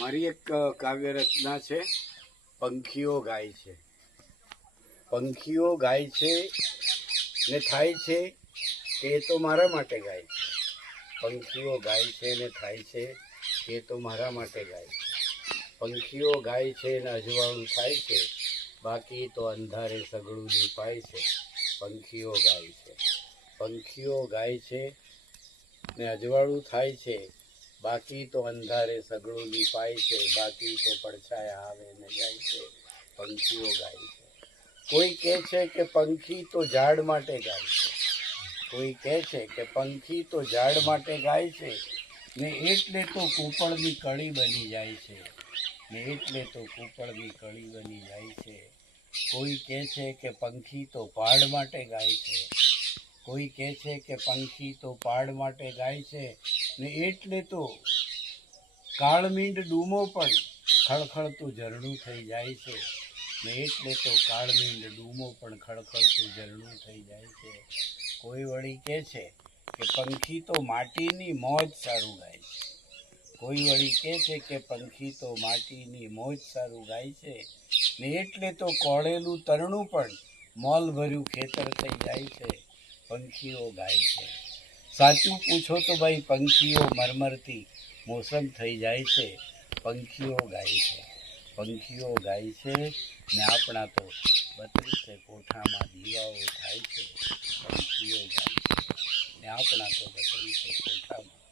મારી એક કાવ્ય રચના છે, પંખીઓ ગાય છે. પંખીઓ ગાય છે ને થાય છે તે તો મારા માટે ગાય છે. પંખીઓ ગાય છે ને થાય છે તે તો મારા માટે ગાય છે. પંખીઓ ગાય છે ને અજવાળું થાય છે, બાકી તો અંધારે સગડું લીપાય છે. પંખીઓ ગાય છે. પંખીઓ ગાય છે ને અજવાળું થાય છે બાકી તો અંધારે સગળું લીપાય છે, બાકી તો પડછાયા આવે ને જાય છે, પંખીઓ ગાય છે. કોઈ કહે છે કે પંખી તો ઝાડ માટે ગાય છે. કોઈ કહે છે કે પંખી તો ઝાડ માટે ગાય છે ને એટલે તો કૂપળની કળી બની જાય છે, ને એટલે તો કૂપળની કળી બની જાય છે. કોઈ કહે છે કે પંખી તો પહાડ માટે ગાય છે કોઈ કહે છે કે પંખી તો પાડ માટે ગાય છે, ને એટલે તો કાળમીંડ ડૂમો પણ ખળખળતું ઝરણું થઈ જાય છે, ને એટલે તો કાળમીંડ ડૂમો પણ ખળખળતું ઝરણું થઈ જાય છે. કોઈ વળી કહે છે કે પંખી તો માટીની મોજ સારું ગાય છે. કોઈ વળી કહે છે કે પંખી તો માટીની મોજ સારું ગાય છે, ને એટલે તો કોળેલું તરણું પણ મોલ ભર્યું ખેતર થઈ જાય છે. પંખીઓ ગાય છે. સાચું પૂછો તો ભાઈ, પંખીઓ મરમરતી મોસમ થઈ જાય છે. પંખીઓ ગાય છે. પંખીઓ ગાય છે ને આપણા તો બત્રીસે કોઠામાં દીવાઓ થાય છે. પંખીઓ ગાય છે ને આપણા તો બત્રીસે કોઠામાં